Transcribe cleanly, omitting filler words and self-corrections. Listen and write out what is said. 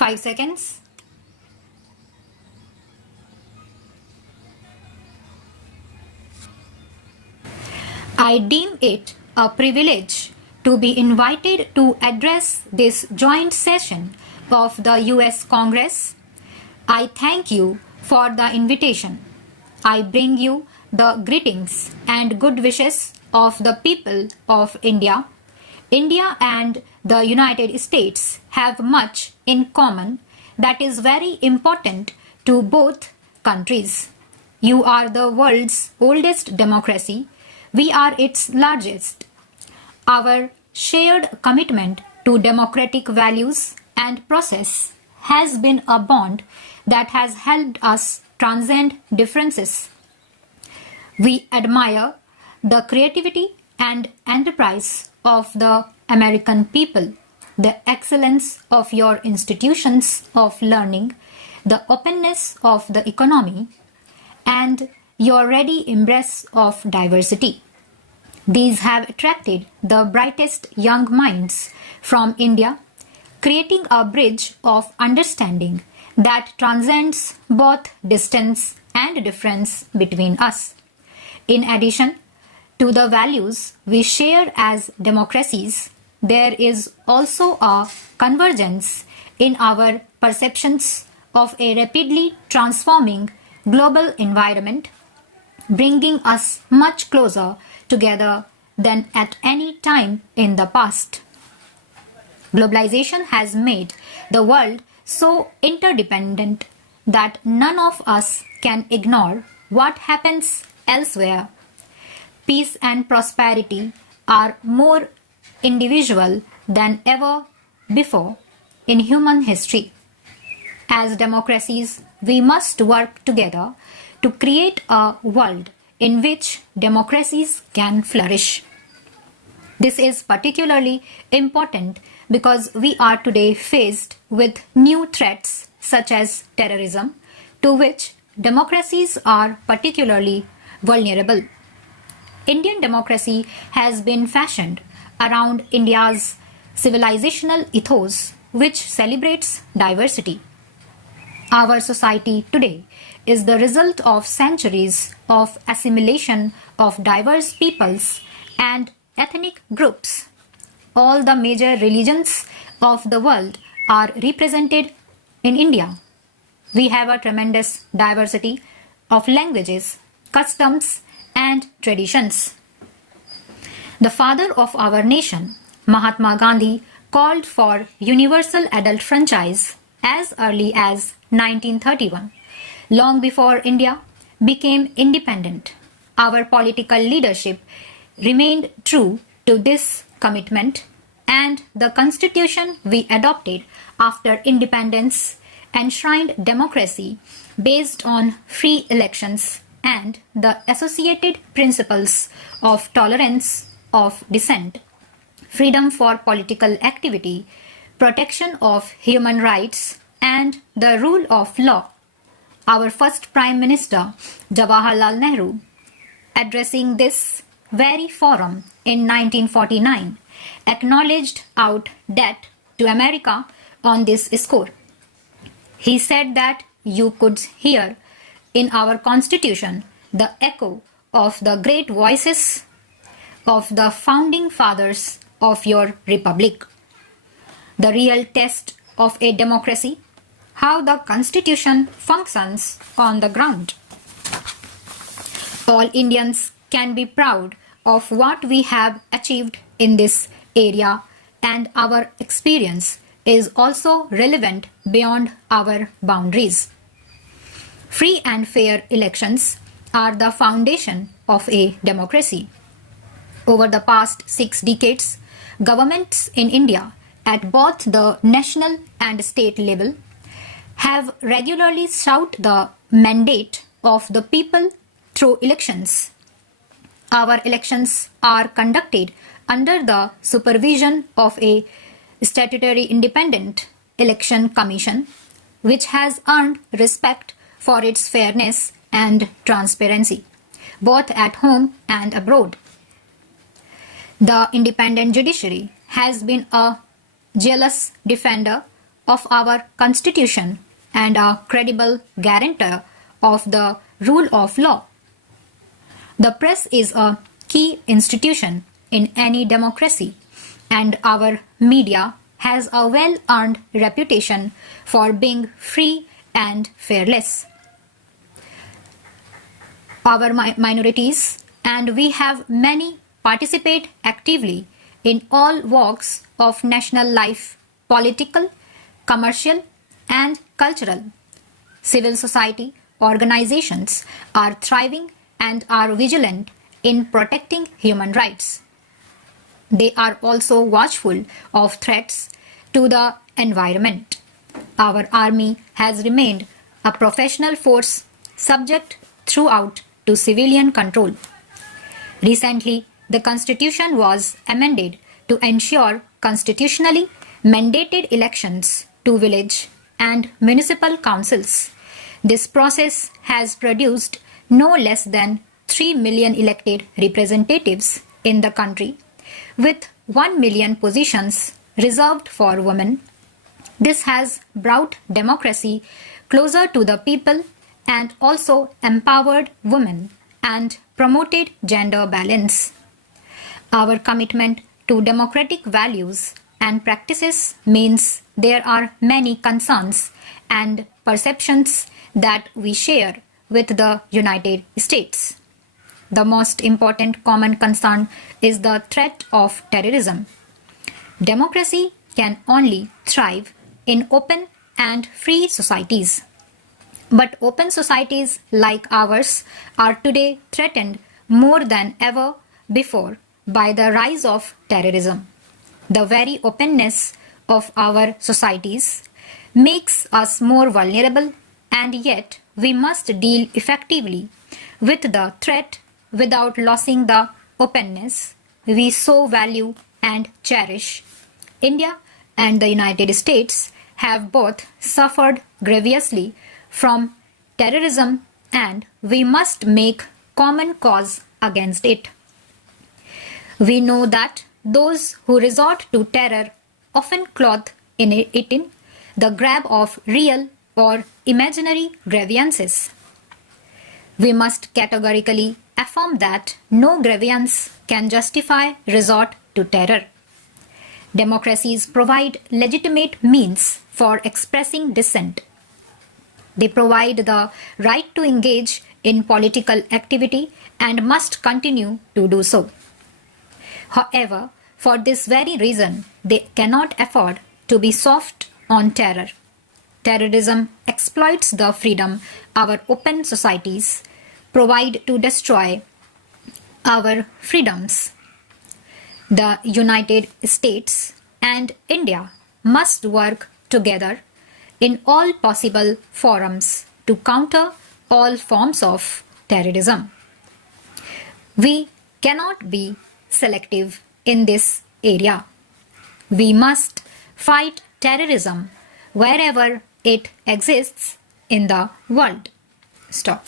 5 seconds. I deem it a privilege to be invited to address this joint session of the US Congress. I thank you for the invitation. I bring you the greetings and good wishes of the people of India. India and the United States have much in common that is very important to both countries. You are the world's oldest democracy. We are its largest. Our shared commitment to democratic values and process has been a bond that has helped us transcend differences. We admire the creativity and enterprise of the American people, the excellence of your institutions of learning, the openness of the economy, and your ready embrace of diversity. These have attracted the brightest young minds from India, creating a bridge of understanding that transcends both distance and difference between us. In addition to the values we share as democracies, there is also a convergence in our perceptions of a rapidly transforming global environment, bringing us much closer together than at any time in the past. Globalization has made the world so interdependent that none of us can ignore what happens elsewhere. Peace and prosperity are more individual than ever before in human history. As democracies, we must work together to create a world in which democracies can flourish. This is particularly important because we are today faced with new threats such as terrorism, to which democracies are particularly vulnerable. Indian democracy has been fashioned around India's civilizational ethos, which celebrates diversity. Our society today is the result of centuries of assimilation of diverse peoples and ethnic groups. All the major religions of the world are represented in India. We have a tremendous diversity of languages, customs, and traditions. The father of our nation, Mahatma Gandhi, called for universal adult franchise as early as 1931, long before India became independent. Our political leadership remained true to this commitment, and the constitution we adopted after independence enshrined democracy based on free elections and the associated principles of tolerance of dissent, freedom for political activity, protection of human rights, and the rule of law. Our first Prime Minister, Jawaharlal Nehru, addressing this very forum in 1949, acknowledged our debt to America on this score. He said that you could hear in our Constitution the echo of the great voices of the founding fathers of your republic. The real test of a democracy, how the Constitution functions on the ground. All Indians can be proud of what we have achieved in this area, and our experience is also relevant beyond our boundaries. Free and fair elections are the foundation of a democracy. Over the past 6 decades, governments in India at both the national and state level have regularly sought the mandate of the people through elections. Our elections are conducted under the supervision of a statutory independent election commission, which has earned respect for its fairness and transparency, both at home and abroad. The independent judiciary has been a jealous defender of our Constitution and a credible guarantor of the rule of law. The press is a key institution in any democracy, and our media has a well-earned reputation for being free and fearless. Our minorities, and we have many, participate actively in all walks of national life, political, commercial, and cultural. Civil society organizations are thriving and are vigilant in protecting human rights. They are also watchful of threats to the environment. Our army has remained a professional force subject throughout to civilian control. Recently, the Constitution was amended to ensure constitutionally mandated elections to village and municipal councils. This process has produced no less than 3 million elected representatives in the country, with 1 million positions reserved for women. This has brought democracy closer to the people and also empowered women and promoted gender balance. Our commitment to democratic values and practices means there are many concerns and perceptions that we share with the United States. The most important common concern is the threat of terrorism. Democracy can only thrive in open and free societies. But open societies like ours are today threatened more than ever before by the rise of terrorism. The very openness of our societies makes us more vulnerable, and yet we must deal effectively with the threat without losing the openness we so value and cherish. India and the United States have both suffered grievously from terrorism, and we must make common cause against it. We know that those who resort to terror often clothe it in the garb of real or imaginary grievances. We must categorically affirm that no grievance can justify resort to terror. Democracies provide legitimate means for expressing dissent. They provide the right to engage in political activity and must continue to do so. However, for this very reason, they cannot afford to be soft on terror. Terrorism exploits the freedom our open societies provide to destroy our freedoms. The United States and India must work together in all possible forums to counter all forms of terrorism. We cannot be selective in this area. We must fight terrorism wherever it exists in the world. Stop.